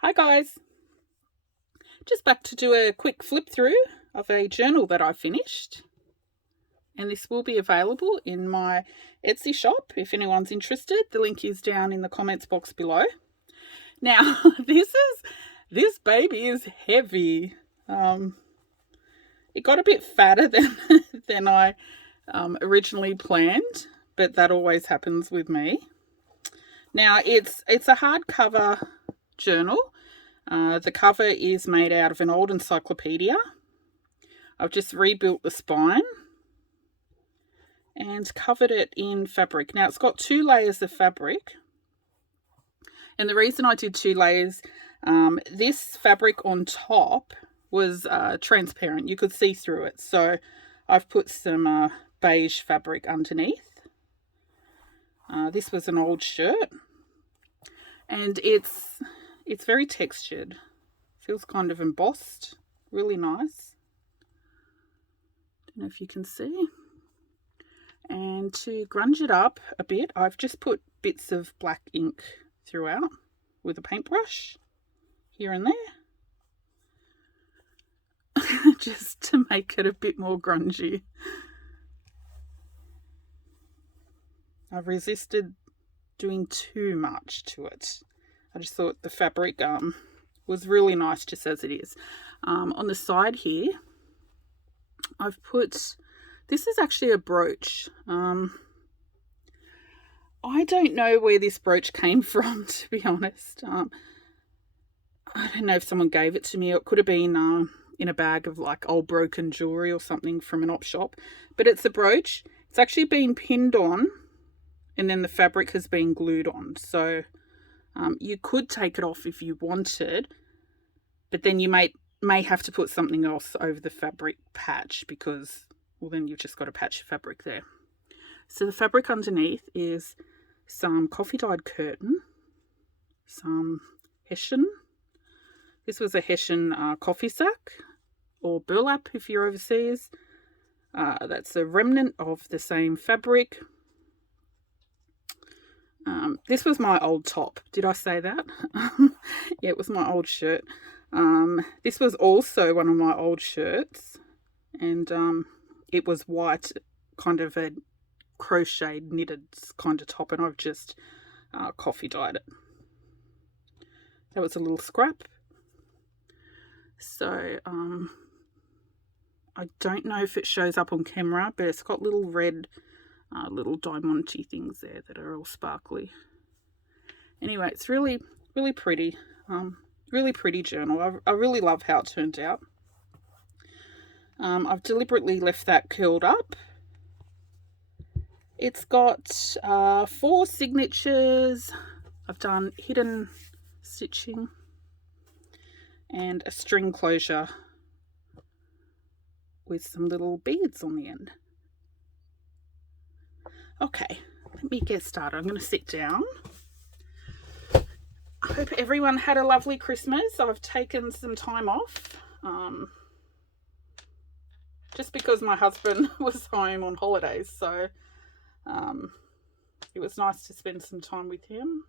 Hi guys, just back to do a quick flip through of a journal that I finished, and this will be available in my Etsy shop if anyone's interested. The link is down in the comments box below. Now this baby is heavy. It got a bit fatter than I originally planned, but that always happens with me. Now it's a hardcover journal. The cover is made out of an old encyclopedia. I've just rebuilt the spine and covered it in fabric. Now it's got 2 layers of fabric, and the reason I did 2 layers, this fabric on top was transparent. You could see through it, so I've put some beige fabric underneath. This was an old shirt, and it's very textured. Feels kind of embossed. Really nice. Don't know if you can see. And to grunge it up a bit, I've just put bits of black ink throughout with a paintbrush here and there. Just to make it a bit more grungy. I've resisted doing too much to it. I just thought the fabric was really nice just as it is. On the side here, I've put, this is actually a brooch. I don't know where this brooch came from, to be honest. I don't know if someone gave it to me. It could have been in a bag of like old broken jewelry or something from an op shop. But it's a brooch. It's actually been pinned on, and then the fabric has been glued on. So you could take it off if you wanted, but then you may have to put something else over the fabric patch, because, well, then you've just got a patch of fabric there. So the fabric underneath is some coffee dyed curtain, some hessian. This was a hessian coffee sack, or burlap if you're overseas. That's a remnant of the same fabric. This was my old top. Did I say that? Yeah, it was my old shirt. This was also one of my old shirts, and it was white, kind of a crocheted knitted kind of top, and I've just coffee dyed it. That was a little scrap. So I don't know if it shows up on camera, but it's got little red little diamante things there that are all sparkly. Anyway, it's really pretty. Really pretty journal. I really love how it turned out. I've deliberately left that curled up. It's got 4 signatures. I've done hidden stitching and a string closure with some little beads on the end. Okay, let me get started. I'm going to sit down. I hope everyone had a lovely Christmas. I've taken some time off, just because my husband was home on holidays, so it was nice to spend some time with him.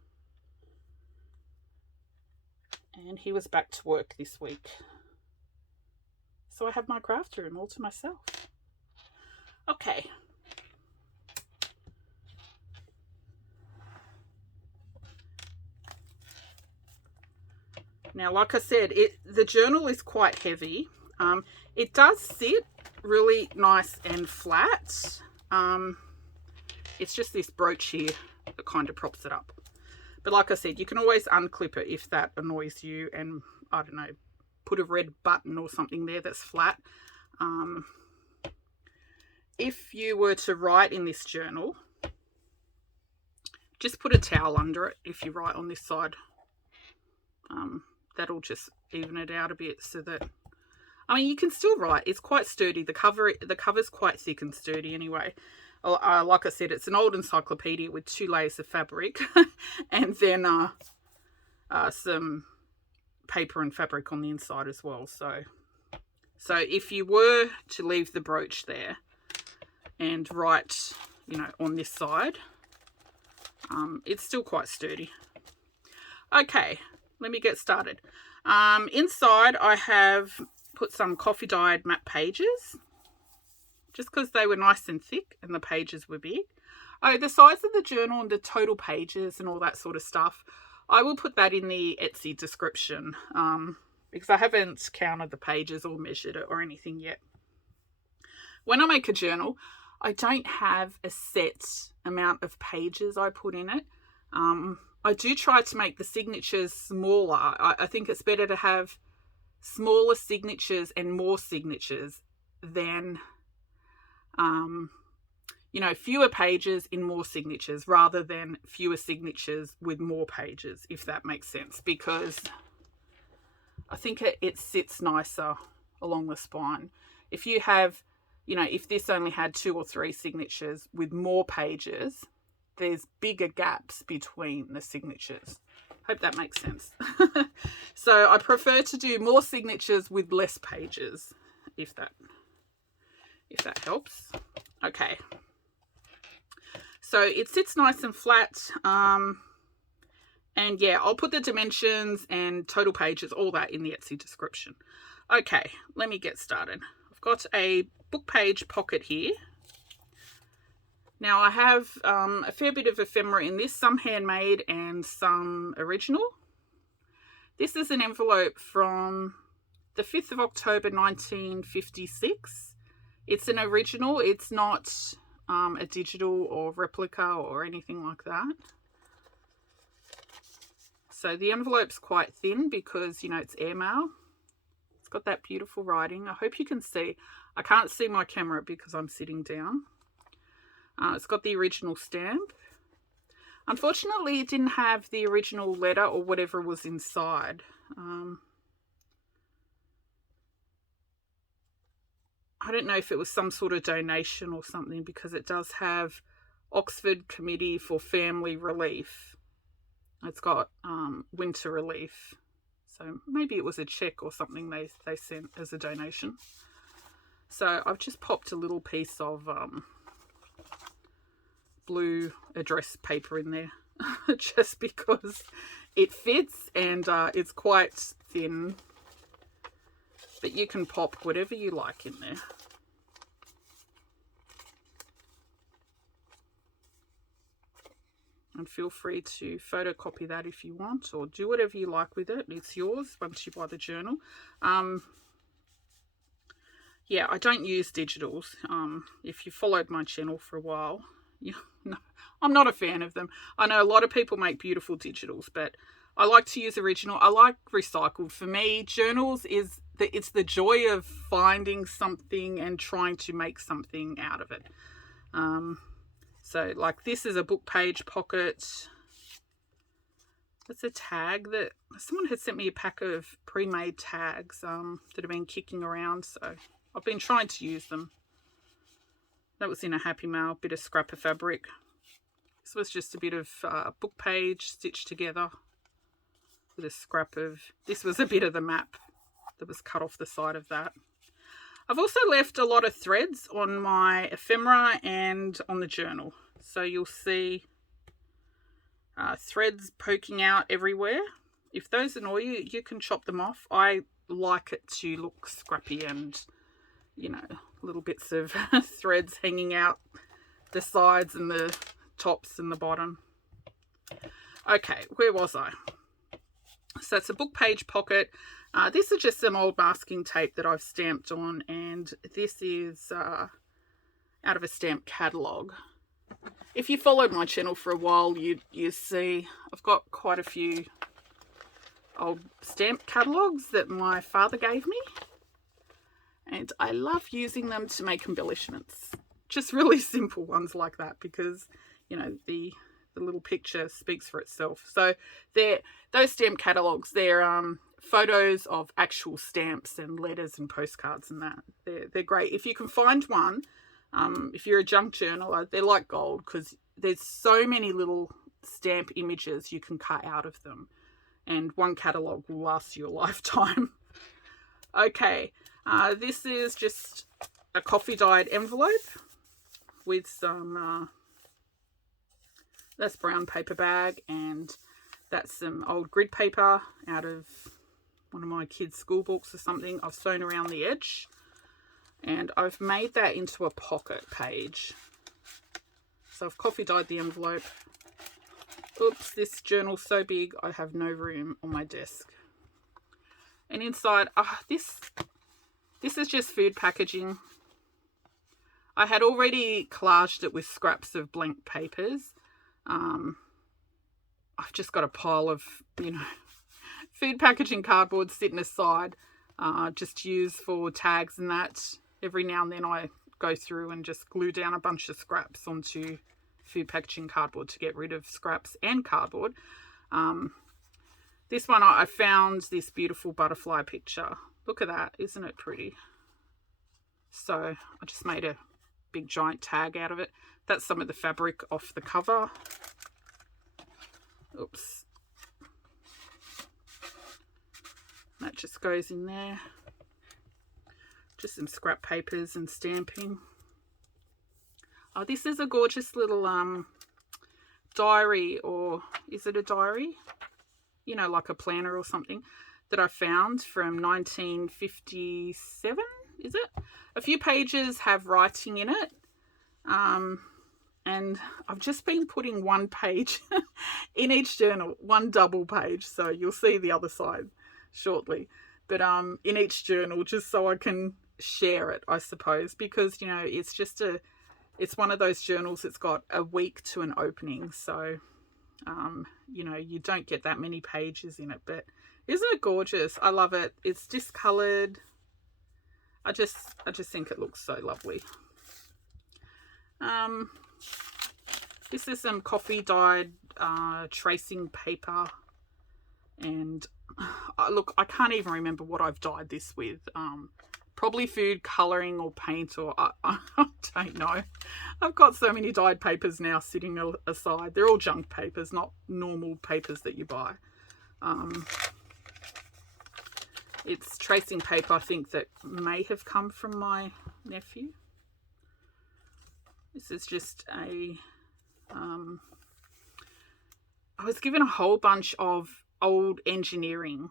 And he was back to work this week, so I have my craft room all to myself. Okay. Now, like I said, the journal is quite heavy. It does sit really nice and flat. It's just this brooch here that kind of props it up. But like I said, you can always unclip it if that annoys you, and, I don't know, put a red button or something there that's flat. If you were to write in this journal, just put a towel under it if you write on this side. That'll just even it out a bit, so that, I mean, you can still write. It's quite sturdy. The cover's quite thick and sturdy anyway. Like I said, it's an old encyclopedia with 2 layers of fabric and then some paper and fabric on the inside as well. So if you were to leave the brooch there and write, you know, on this side, it's still quite sturdy. Okay, let me get started. Inside I have put some coffee dyed matte pages, just because they were nice and thick and the pages were big. Oh, the size of the journal and the total pages and all that sort of stuff, I will put that in the Etsy description, because I haven't counted the pages or measured it or anything yet. When I make a journal, I don't have a set amount of pages I put in it. I do try to make the signatures smaller. I think it's better to have smaller signatures and more signatures than fewer pages in more signatures, rather than fewer signatures with more pages, if that makes sense, because I think it sits nicer along the spine. If you have, if this only had 2 or 3 signatures with more pages, there's bigger gaps between the signatures. Hope that makes sense. So I prefer to do more signatures with less pages, if that helps. Okay. So it sits nice and flat. And yeah, I'll put the dimensions and total pages, all that, in the Etsy description. Okay, let me get started. I've got a book page pocket here. Now I have a fair bit of ephemera in this, some handmade and some original. This is an envelope from the 5th of October 1956. It's an original. It's not a digital or replica or anything like that. So the envelope's quite thin because, it's airmail. It's got that beautiful writing. I hope you can see. I can't see my camera because I'm sitting down. It's got the original stamp. Unfortunately, it didn't have the original letter or whatever was inside. I don't know if it was some sort of donation or something, because it does have Oxford Committee for Family Relief. It's got winter relief. So maybe it was a cheque or something they sent as a donation. So I've just popped a little piece of blue address paper in there just because it fits, and it's quite thin. But you can pop whatever you like in there. And feel free to photocopy that if you want, or do whatever you like with it. It's yours once you buy the journal. Yeah, I don't use digitals. If you followed my channel for a while, I'm not a fan of them. I know a lot of people make beautiful digitals, but I like to use original. I like recycled. For me, journals it's the joy of finding something and trying to make something out of it. So like this is a book page pocket. That's a tag that someone had sent me a pack of pre-made tags that have been kicking around. So I've been trying to use them. That was in a Happy Mail, bit of scrap of fabric. This was just a bit of book page stitched together with a scrap of, this was a bit of the map that was cut off the side of that. I've also left a lot of threads on my ephemera and on the journal. So you'll see threads poking out everywhere. If those annoy you, you can chop them off. I like it to look scrappy and, little bits of threads hanging out the sides and the tops and the bottom. Okay, where was I? So it's a book page pocket. This is just some old masking tape that I've stamped on, and this is out of a stamp catalogue. If you followed my channel for a while, you see I've got quite a few old stamp catalogues that my father gave me, and I love using them to make embellishments. Just really simple ones like that, because the little picture speaks for itself. So those stamp catalogues, they're photos of actual stamps and letters and postcards and that. They're great. If you can find one, if you're a junk journaler, they're like gold, because there's so many little stamp images you can cut out of them, and one catalogue will last you a lifetime. Okay, this is just a coffee dyed envelope with some that's brown paper bag, and That's some old grid paper out of one of my kids' school books or something. I've sewn around the edge, and I've made that into a pocket page. So I've coffee dyed the envelope. Oops, this journal's so big I have no room on my desk. And inside, this is just food packaging. I had already collaged it with scraps of blank papers. I've just got a pile of, food packaging cardboard sitting aside, just to use for tags and that. Every now and then I go through and just glue down a bunch of scraps onto food packaging cardboard to get rid of scraps and cardboard. This one, I found this beautiful butterfly picture. Look at that, isn't it pretty? So I just made a big giant tag out of it. That's some of the fabric off the cover. Oops. That just goes in there. Just some scrap papers and stamping. Oh, this is a gorgeous little diary, or is it a diary? Like a planner or something that I found from 1957, is it? A few pages have writing in it. And I've just been putting one page in each journal, one double page. So you'll see the other side shortly. But in each journal, just so I can share it, I suppose, because, it's one of those journals that's got a week to an opening. So, you don't get that many pages in it, but isn't it gorgeous? I love it. It's discolored. I just think it looks so lovely. This is some coffee dyed tracing paper, and look, I can't even remember what I've dyed this with. Probably food colouring or paint, or I don't know. I've got so many dyed papers now sitting aside. They're all junk papers, not normal papers that you buy. It's tracing paper, I think, that may have come from my nephew. This is just I was given a whole bunch of old engineering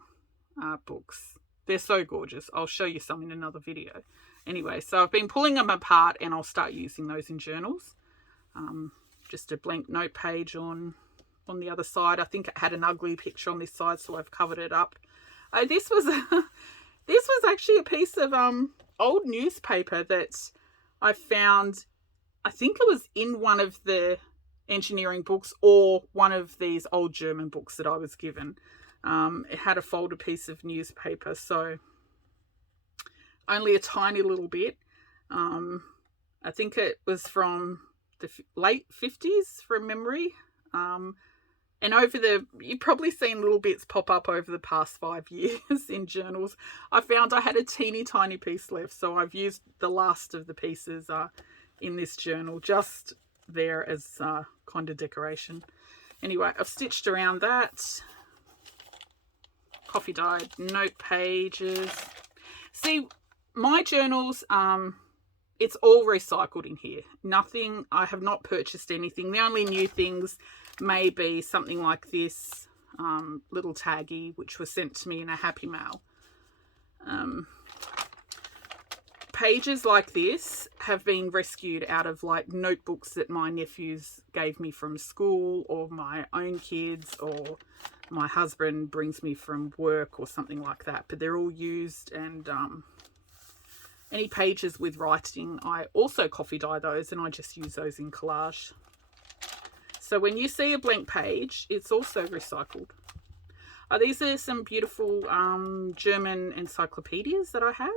books. They're so gorgeous. I'll show you some in another video. Anyway, so I've been pulling them apart, and I'll start using those in journals. Just a blank note page on the other side. I think it had an ugly picture on this side, so I've covered it up. This was actually a piece of old newspaper that I found. I think it was in one of the engineering books or one of these old German books that I was given. It had a folded piece of newspaper, so only a tiny little bit. I think it was from the late 50s from memory. And you've probably seen little bits pop up over the past 5 years in journals. I found I had a teeny tiny piece left, so I've used the last of the pieces in this journal just there as kind of decoration. Anyway, I've stitched around that. Coffee dyed note pages. See, my journals, it's all recycled in here. Nothing, I have not purchased anything. The only new things may be something like this little taggy, which was sent to me in a Happy Mail. Pages like this have been rescued out of like notebooks that my nephews gave me from school, or my own kids, or my husband brings me from work or something like that. But they're all used, and any pages with writing, I also coffee dye those, and I just use those in collage. So when you see a blank page, it's also recycled. These are some beautiful German encyclopedias that I have.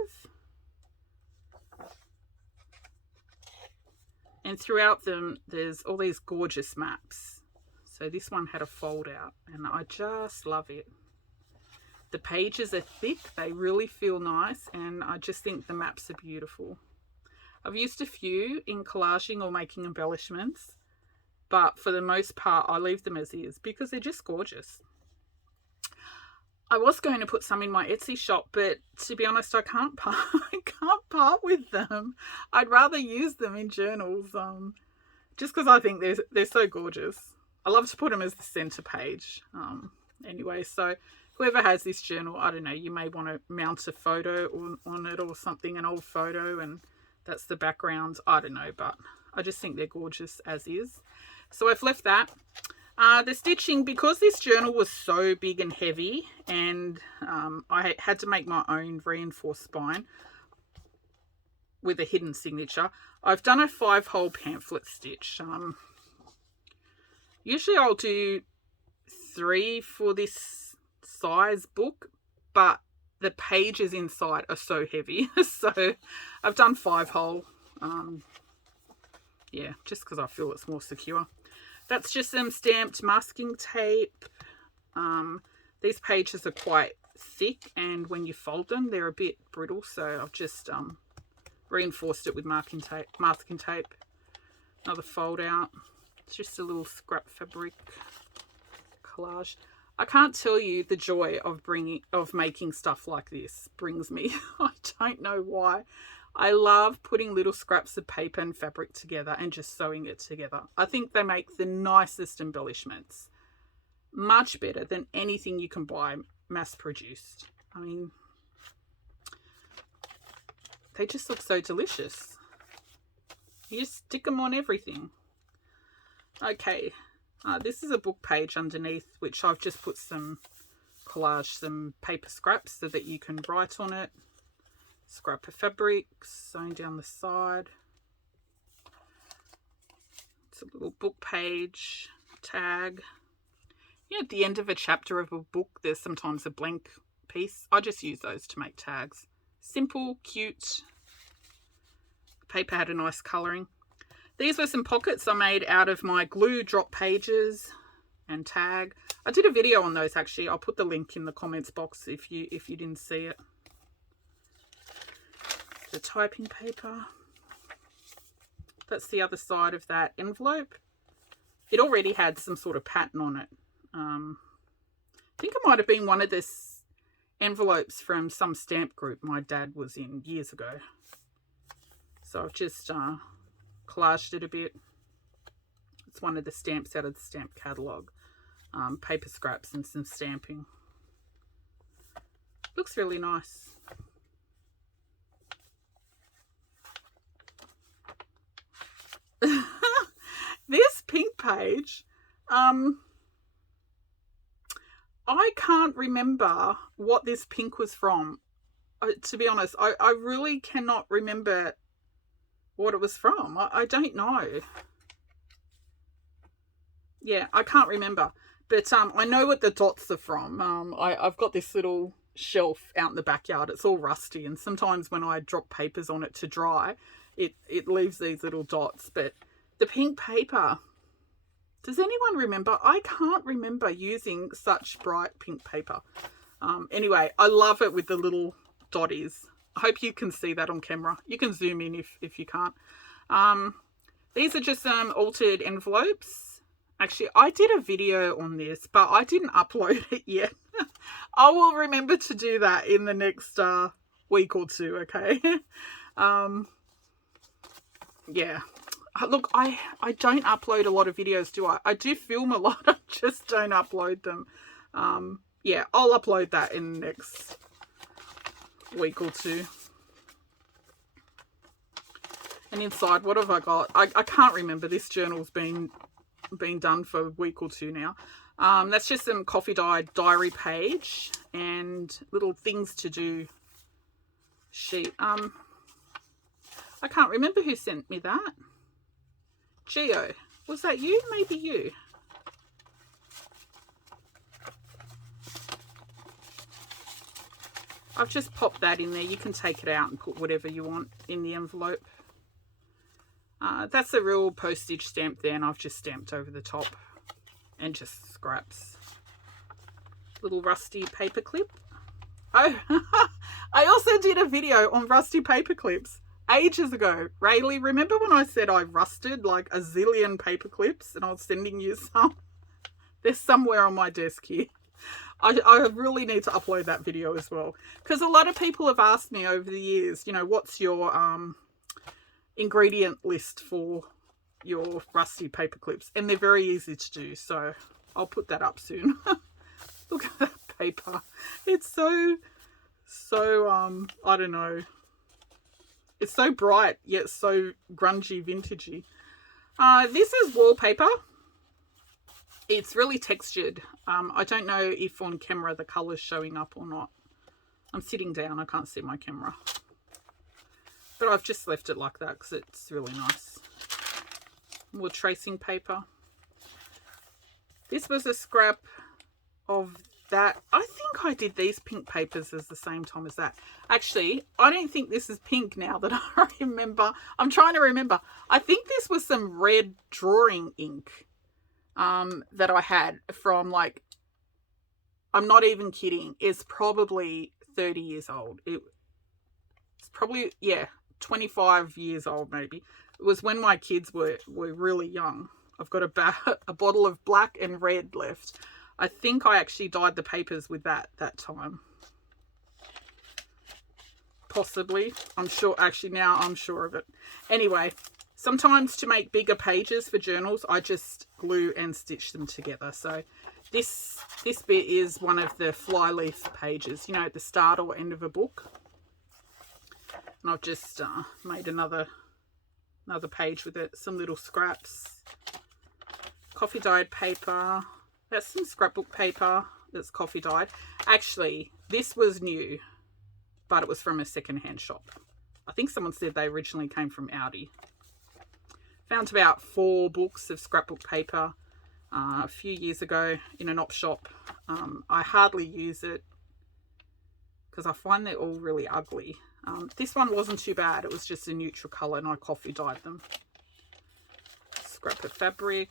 And throughout them, there's all these gorgeous maps. So this one had a fold out, and I just love it. The pages are thick, they really feel nice, and I just think the maps are beautiful. I've used a few in collaging or making embellishments, but for the most part, I leave them as is because they're just gorgeous. I was going to put some in my Etsy shop, but to be honest, I can't part with them. I'd rather use them in journals, just because I think they're so gorgeous. I love to put them as the center page. Anyway, so whoever has this journal, I don't know, you may want to mount a photo on it or something, an old photo, and that's the background. I don't know, but I just think they're gorgeous as is. So I've left that. The stitching, because this journal was so big and heavy, and I had to make my own reinforced spine with a hidden signature, I've done a 5-hole pamphlet stitch. Usually I'll do 3 for this size book, but the pages inside are so heavy. So I've done 5-hole. Yeah, just because I feel it's more secure. That's just some stamped masking tape. These pages are quite thick, and when you fold them, they're a bit brittle. So I've just reinforced it with masking tape. Another fold out. It's just a little scrap fabric collage. I can't tell you the joy of making stuff like this brings me. I don't know why. I love putting little scraps of paper and fabric together and just sewing it together. I think they make the nicest embellishments. Much better than anything you can buy mass produced. I mean, they just look so delicious. You just stick them on everything. Okay, this is a book page underneath, which I've just put some paper scraps so that you can write on it. Scrap of fabric sewn down the side. It's a little book page tag. Yeah, at the end of a chapter of a book, there's sometimes a blank piece. I just use those to make tags. Simple, cute. The paper had a nice colouring. These were some pockets I made out of my glue drop pages and tag. I did a video on those actually. I'll put the link in the comments box if you didn't see it. The typing paper. That's the other side of that envelope. It already had some sort of pattern on it. I think it might have been one of the envelopes from some stamp group my dad was in years ago. So I've just collaged it a bit. It's one of the stamps out of the stamp catalogue. Paper scraps and some stamping. Looks really nice. This pink page, I can't remember what this pink was from. To be honest, I really cannot remember what it was from. I don't know. Yeah, I can't remember. But I know what the dots are from. I've got this little shelf out in the backyard. It's all rusty, and sometimes when I drop papers on it to dry, it leaves these little dots. But the pink paper, does anyone remember? I can't remember using such bright pink paper. Anyway, I love it with the little dotties. I hope you can see that on camera. You can zoom in if you can't. These are just some altered envelopes. Actually, I did a video on this, but I didn't upload it yet. I will remember to do that in the next week or two, okay? Yeah. Look, I don't upload a lot of videos, do I? I do film a lot. I just don't upload them. Yeah, I'll upload that in the next week or two. And inside, what have I got? I can't remember. This journal's been done for a week or two now. That's just some coffee dyed diary page and little things to do sheet. I can't remember who sent me that. Geo, was that you? Maybe you. I've just popped that in there. You can take it out and put whatever you want in the envelope. That's a real postage stamp there, and I've just stamped over the top and just scraps. Little rusty paper clip. Oh, I also did a video on rusty paper clips ages ago. Rayleigh, remember when I said I rusted like a zillion paper clips and I was sending you some? They're somewhere on my desk here. I really need to upload that video as well, because a lot of people have asked me over the years, you know, what's your ingredient list for your rusty paper clips, and they're very easy to do, so I'll put that up soon. Look at that paper. It's so I don't know, it's so bright yet so grungy, vintagey. This is wallpaper. It's really textured. I don't know if on camera the colour's showing up or not. I'm sitting down, I can't see my camera, but I've just left it like that because it's really nice. More tracing paper. This was a scrap of that. I think I did these pink papers as the same time as that. Actually, I don't think this is pink now that I remember. I'm trying to remember. I think this was some red drawing ink that I had from, like, I'm not even kidding, it's probably 30 years old. It's probably, yeah, 25 years old maybe. It was when my kids were really young. I've got a bottle of black and red left. I think I actually dyed the papers with that time. Possibly. I'm sure. Actually, now I'm sure of it. Anyway, sometimes to make bigger pages for journals, I just glue and stitch them together. So this bit is one of the flyleaf pages, you know, at the start or end of a book. And I've just made another page with it. Some little scraps. Coffee dyed paper. That's some scrapbook paper that's coffee dyed. Actually, this was new, but it was from a secondhand shop. I think someone said they originally came from Aldi. Found about 4 books of scrapbook paper a few years ago in an op shop. I hardly use it because I find they're all really ugly. This one wasn't too bad. It was just a neutral colour and I coffee dyed them. Scrap of fabric.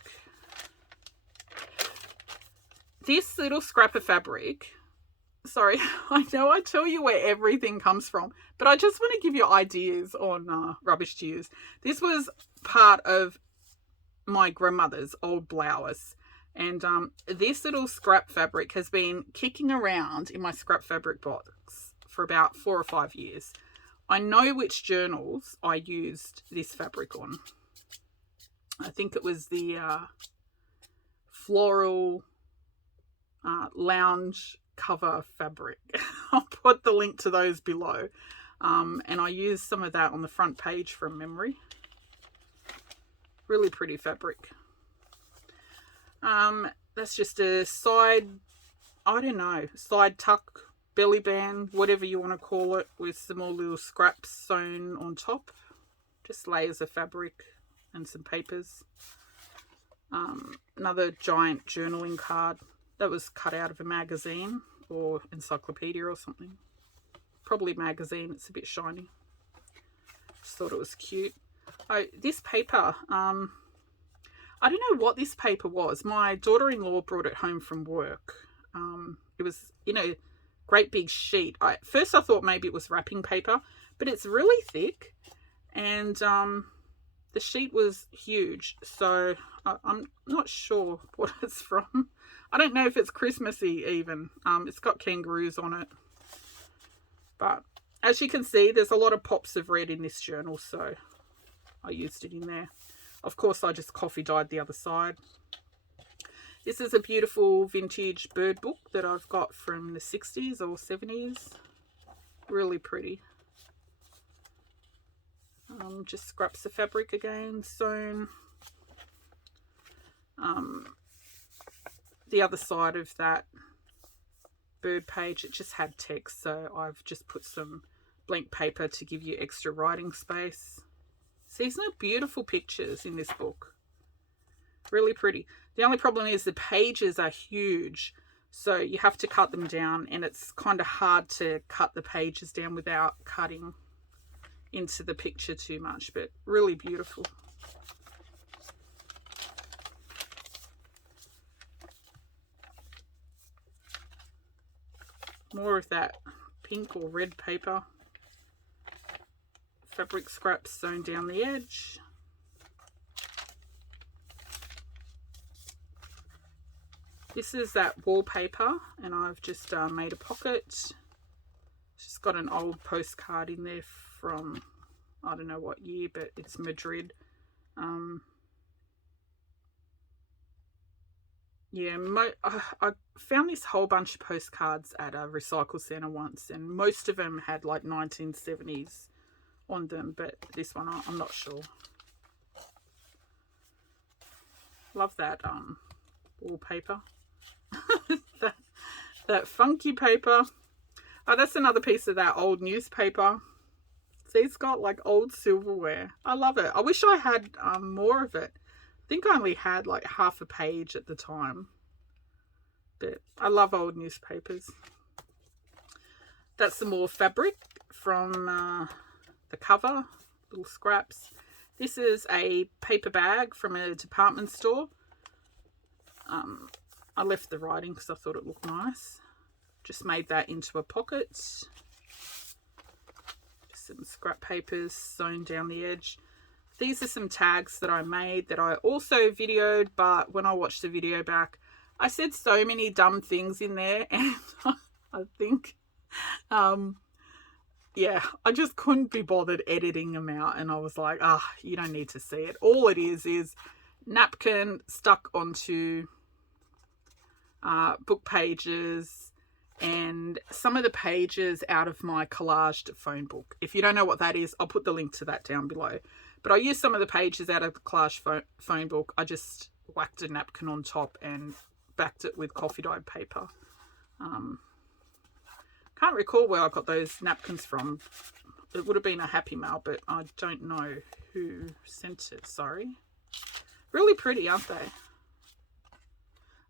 This little scrap of fabric, sorry, I know I tell you where everything comes from, but I just want to give you ideas on rubbish to use. This was part of my grandmother's old blouse, and this little scrap fabric has been kicking around in my scrap fabric box for about 4 or 5 years. I know which journals I used this fabric on. I think it was the floral lounge cover fabric. I'll put the link to those below. And I used some of that on the front page from memory. Really pretty fabric. That's just a side, I don't know, side tuck, belly band, whatever you want to call it, with some more little scraps sewn on top. Just layers of fabric and some papers. Another giant journaling card that was cut out of a magazine or encyclopedia or something. Probably magazine, it's a bit shiny. Just thought it was cute. Oh, this paper, I don't know what this paper was. My daughter-in-law brought it home from work. It was in a great big sheet. First I thought maybe it was wrapping paper, but it's really thick, and the sheet was huge, so I'm not sure what it's from. I don't know if it's Christmassy even. It's got kangaroos on it. But as you can see, there's a lot of pops of red in this journal, so I used it in there. Of course, I just coffee dyed the other side. This is a beautiful vintage bird book that I've got from the 60s or 70s. Really pretty. Just scraps of fabric again, sewn. The other side of that bird page, it just had text, so I've just put some blank paper to give you extra writing space. See, isn't it beautiful pictures in this book? Really pretty. The only problem is the pages are huge, so you have to cut them down, and it's kind of hard to cut the pages down without cutting into the picture too much, but really beautiful. More of that pink or red paper. Fabric scraps sewn down the edge. This is that wallpaper, and I've just made a pocket. It's just got an old postcard in there from, I don't know what year, but it's Madrid. Yeah, I found this whole bunch of postcards at a recycle centre once, and most of them had like 1970s on them, but this one I'm not sure. Love that wallpaper. that, that funky paper. Oh, that's another piece of that old newspaper. See, it's got like old silverware. I love it. I wish I had more of it. I think I only had like half a page at the time. But I love old newspapers. That's some more fabric from the cover, little scraps. This is a paper bag from a department store. I left the writing because I thought it looked nice. Just made that into a pocket. Some scrap papers sewn down the edge. These are some tags that I made that I also videoed, but when I watched the video back, I said so many dumb things in there, and I think, yeah, I just couldn't be bothered editing them out, and I was like, you don't need to see it. All it is napkin stuck onto book pages, and some of the pages out of my collaged phone book. If you don't know what that is, I'll put the link to that down below. But I used some of the pages out of the collaged phone book. I just whacked a napkin on top and backed it with coffee dyed paper. Can't recall where I got those napkins from. It would have been a Happy Mail, but I don't know who sent it. Sorry. Really pretty, aren't they?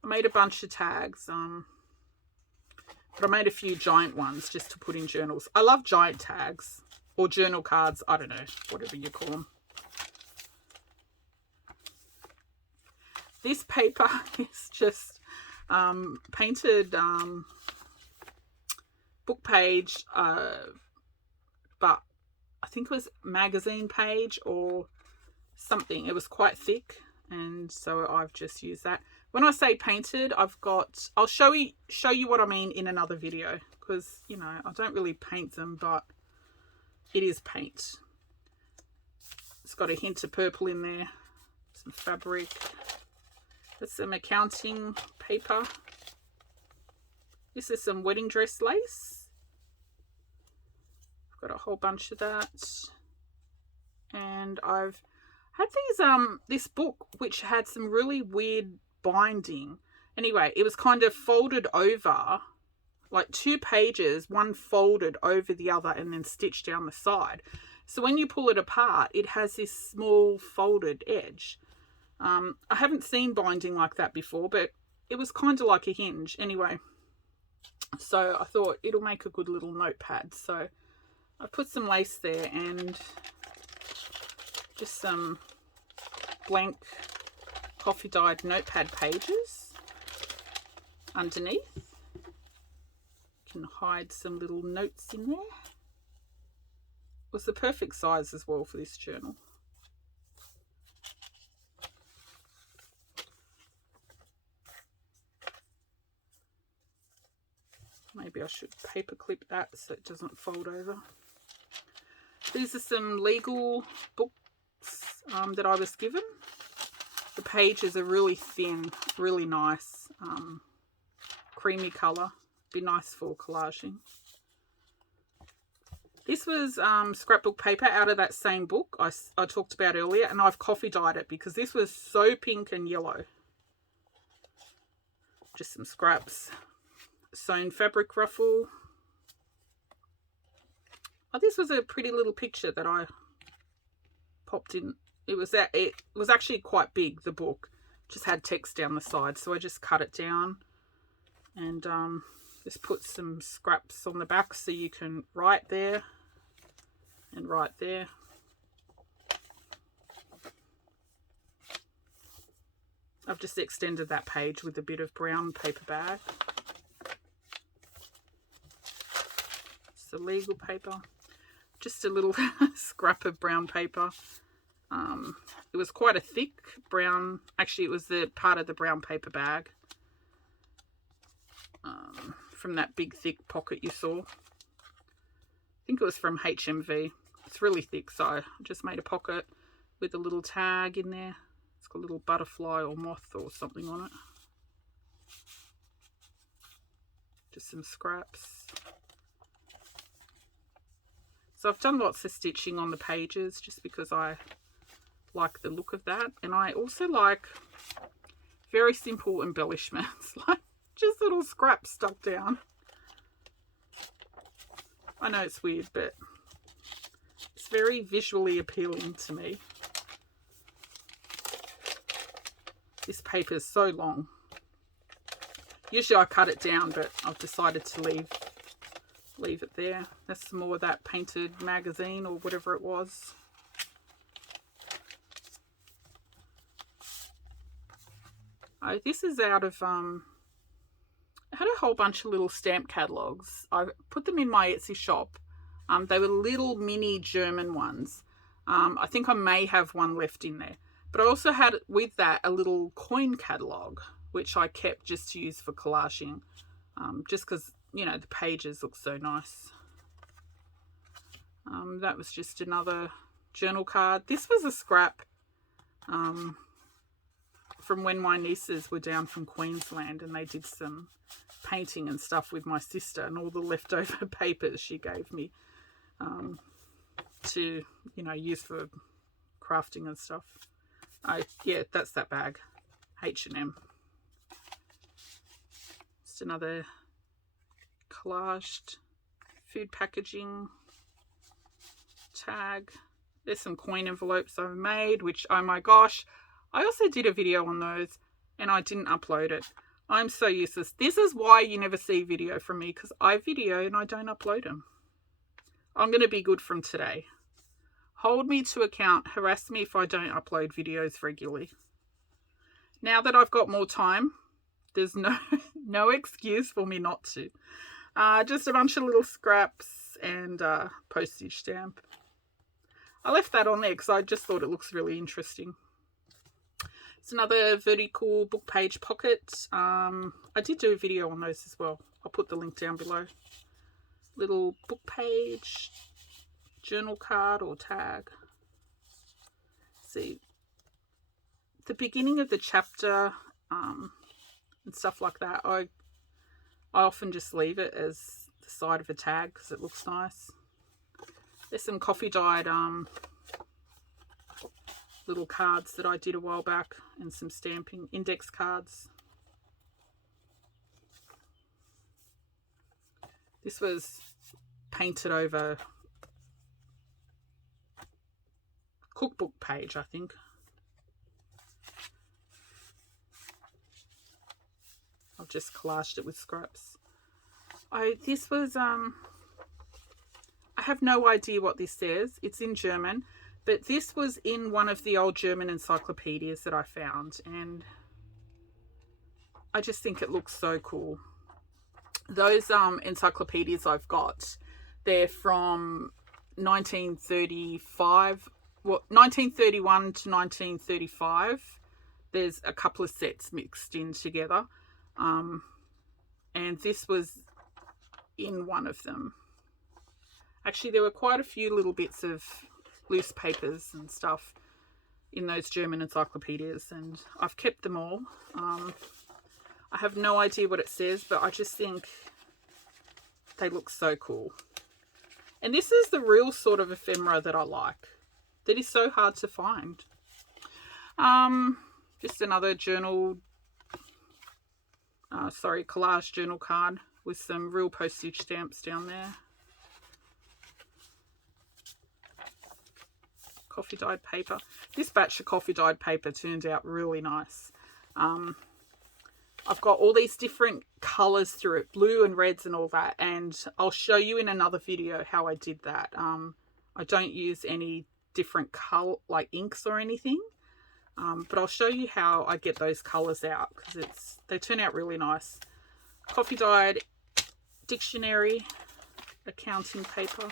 I made a bunch of tags. But I made a few giant ones just to put in journals. I love giant tags or journal cards. I don't know, whatever you call them. This paper is just painted book page, but I think it was magazine page or something. It was quite thick, and so I've just used that. When I say painted, I'll show you what I mean in another video, because, you know, I don't really paint them, but it is paint. It's got a hint of purple in there, some fabric. That's some accounting paper. This is some wedding dress lace. I've got a whole bunch of that. And I've had these this book which had some really weird binding. Anyway, it was kind of folded over, like 2 pages, one folded over the other and then stitched down the side. So when you pull it apart, it has this small folded edge. I haven't seen binding like that before, but it was kind of like a hinge. Anyway, so I thought it'll make a good little notepad. So I put some lace there and just some blank coffee dyed notepad pages underneath. You can hide some little notes in there. It was the perfect size as well for this journal. Maybe I should paper clip that so it doesn't fold over. These are some legal books that I was given. The pages are really thin, really nice, creamy colour. Be nice for collaging. This was scrapbook paper out of that same book I talked about earlier, and I've coffee dyed it because this was so pink and yellow. Just some scraps. Sewn fabric ruffle. Oh, this was a pretty little picture that I popped in. It was actually quite big, the book. Just had text down the side, so I just cut it down and just put some scraps on the back so you can write there and write there. I've just extended that page with a bit of brown paper bag. It's the legal paper. Just a little scrap of brown paper. It was quite a thick brown, actually it was the part of the brown paper bag from that big thick pocket you saw. I think it was from HMV. It's really thick, so I just made a pocket with a little tag in there. It's got a little butterfly or moth or something on it. Just some scraps. So I've done lots of stitching on the pages just because I like the look of that. And I also like very simple embellishments, like just little scraps stuck down. I know it's weird, but it's very visually appealing to me. This paper is so long. Usually I cut it down, but I've decided to leave it there. That's some more of that painted magazine or whatever it was. This is out of, I had a whole bunch of little stamp catalogues. I put them in my Etsy shop. They were little mini German ones. I think I may have one left in there. But I also had with that a little coin catalogue, which I kept just to use for collaging. Just because, you know, the pages look so nice. That was just another journal card. This was a scrap from when my nieces were down from Queensland and they did some painting and stuff with my sister, and all the leftover papers she gave me to, you know, use for crafting and stuff. Yeah, that's that bag. H&M. Just another collaged food packaging tag. There's some coin envelopes I've made, which, oh my gosh, I also did a video on those and I didn't upload it. I'm so useless. This is why you never see video from me, because I video and I don't upload them. I'm going to be good from today. Hold me to account. Harass me if I don't upload videos regularly. Now that I've got more time, there's no excuse for me not to. Just a bunch of little scraps and postage stamp. I left that on there because I just thought it looks really interesting. It's another vertical book page pocket. I did do a video on those as well. I'll put the link down below. Little book page, journal card or tag. See, the beginning of the chapter and stuff like that, I often just leave it as the side of a tag because it looks nice. There's some coffee dyed little cards that I did a while back, and some stamping index cards. This was painted over cookbook page, I think. I've just collaged it with scraps. This was I have no idea what this says. It's in German, but this was in one of the old German encyclopedias that I found, and I just think it looks so cool. Those encyclopedias I've got, they're from 1935, well, 1931 to 1935. There's a couple of sets mixed in together, and this was in one of them. Actually, there were quite a few little bits of loose papers and stuff in those German encyclopedias, and I've kept them all. I have no idea what it says, but I just think they look so cool. And this is the real sort of ephemera that I like, that is so hard to find. Just another journal, collage journal card with some real postage stamps down there. Coffee dyed paper. This batch of coffee dyed paper turned out really nice. I've got all these different colours through it, blue and reds and all that, and I'll show you in another video how I did that. I don't use any different colour like inks or anything, but I'll show you how I get those colours out, because they turn out really nice. Coffee dyed dictionary, accounting paper.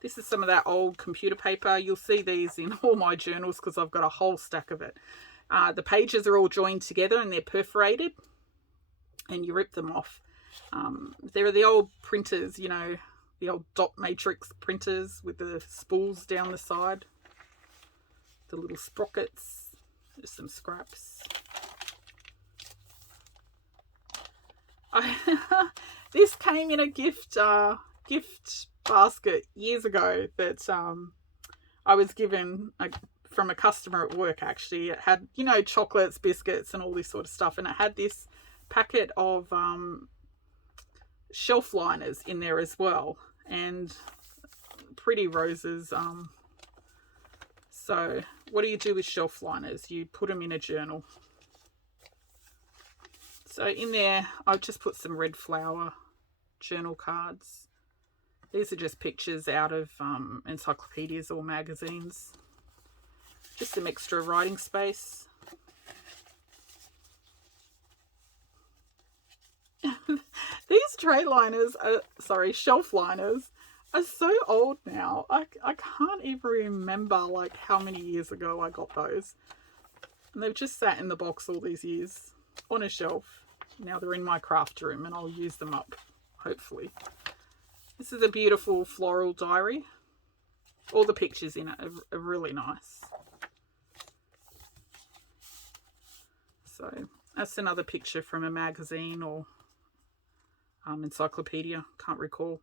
This is some of that old computer paper. You'll see these in all my journals because I've got a whole stack of it. The pages are all joined together and they're perforated, and you rip them off. There are the old printers, you know, the old dot matrix printers with the spools down the side, the little sprockets. There's some scraps. This came in a gift basket years ago that I was given from a customer at work. Actually, it had, you know, chocolates, biscuits, and all this sort of stuff, and it had this packet of shelf liners in there as well, and pretty roses. So what do you do with shelf liners? You put them in a journal. So in there, I've just put some red flower journal cards. These are just pictures out of encyclopedias or magazines. Just some extra writing space. These tray liners, shelf liners, are so old now. I can't even remember like how many years ago I got those. And they've just sat in the box all these years on a shelf. Now they're in my craft room and I'll use them up, hopefully. This is a beautiful floral diary. All the pictures in it are really nice. So that's another picture from a magazine or encyclopedia, can't recall.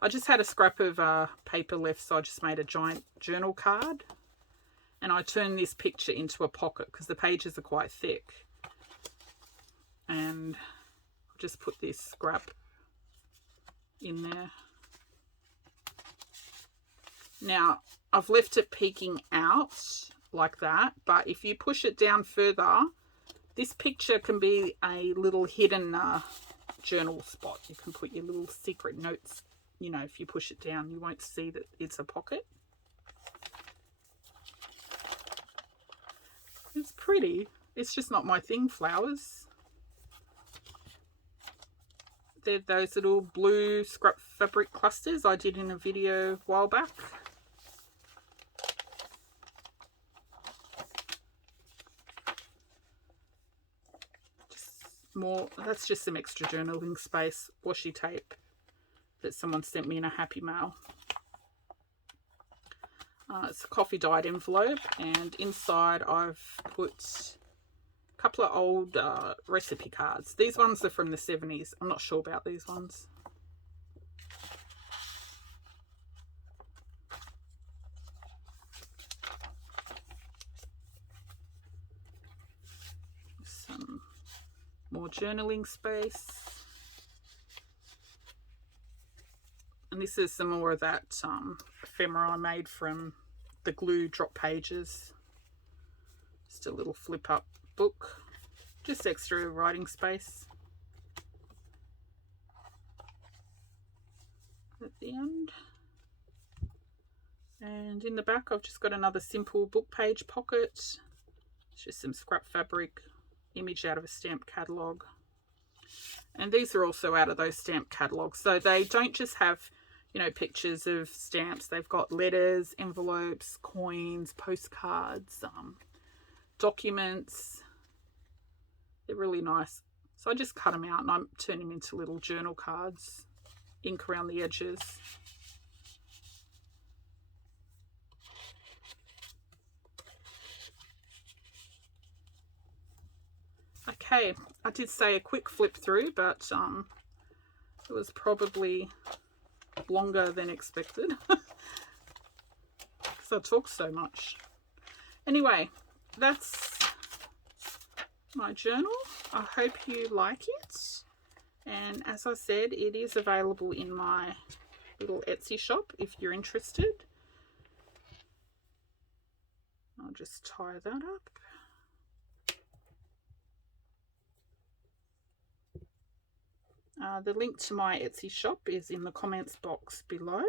I just had a scrap of paper left, so I just made a giant journal card. And I turned this picture into a pocket because the pages are quite thick. And I'll just put this scrap in there. Now, I've left it peeking out like that, but if you push it down further, this picture can be a little hidden journal spot. You can put your little secret notes, you know, if you push it down, you won't see that it's a pocket. It's pretty. It's just not my thing, flowers. They're those little blue scrap fabric clusters I did in a video a while back. That's just some extra journaling space, washi tape that someone sent me in a Happy Mail. It's a coffee dyed envelope, and inside I've put a couple of old recipe cards. These ones are from the 70s. I'm not sure about these ones. Some more journaling space. And this is some more of that ephemera I made from the glue drop pages. Just a little flip up book. Just extra writing space. At the end. And in the back I've just got another simple book page pocket. It's just some scrap fabric, image out of a stamp catalogue. And these are also out of those stamp catalogues. So they don't just have, you know, pictures of stamps. They've got letters, envelopes, coins, postcards, documents. They're really nice. So I just cut them out and I turn them into little journal cards. Ink around the edges. Okay, I did say a quick flip through, but it was probably longer than expected because I talk so much. Anyway, that's my journal. I hope you like it, and as I said, it is available in my little Etsy shop if you're interested. I'll just tie that up. The link to my Etsy shop is in the comments box below.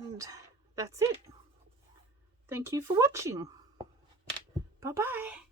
And that's it. Thank you for watching. Bye-bye.